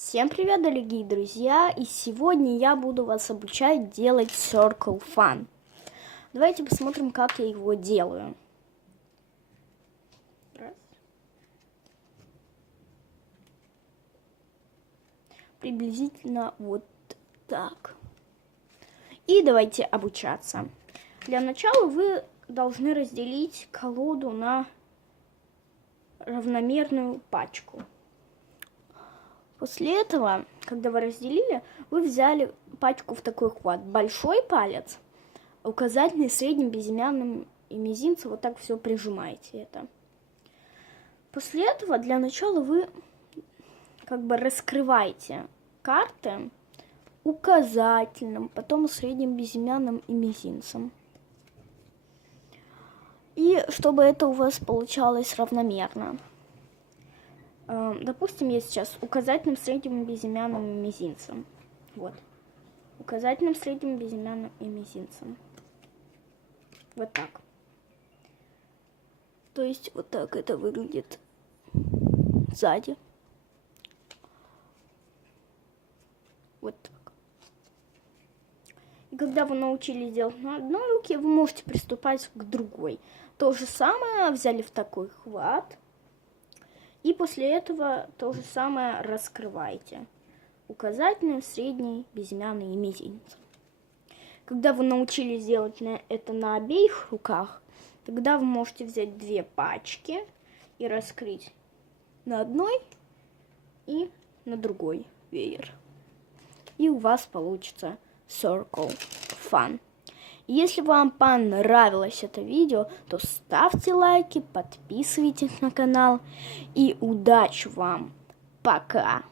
Всем привет, дорогие друзья! И сегодня я буду вас обучать делать Circle Fun. Давайте посмотрим, как я его делаю. Раз. Приблизительно вот так. И давайте обучаться. Для начала вы должны разделить колоду на равномерную пачку. После этого, когда вы разделили, вы взяли пачку в такой хват. Большой палец, указательный, средним, безымянным и мизинцем, вот так все прижимаете это. После этого для начала вы раскрываете карты указательным, потом средним, безымянным и мизинцем. И чтобы это у вас получалось равномерно. Допустим, я сейчас указательным, средним, безымянным и мизинцем. Вот. Указательным, средним, безымянным и мизинцем. Вот так. То есть вот так это выглядит сзади. Вот так. И когда вы научились делать на одной руке, вы можете приступать к другой. То же самое взяли в такой хват. И после этого то же самое раскрываете. Указательный, средний, безымянный и мизинцем. Когда вы научились делать это на обеих руках, тогда вы можете взять две пачки и раскрыть на одной и на другой веер. И у вас получится Circle Fun. Если вам понравилось это видео, то ставьте лайки, подписывайтесь на канал и удачи вам! Пока!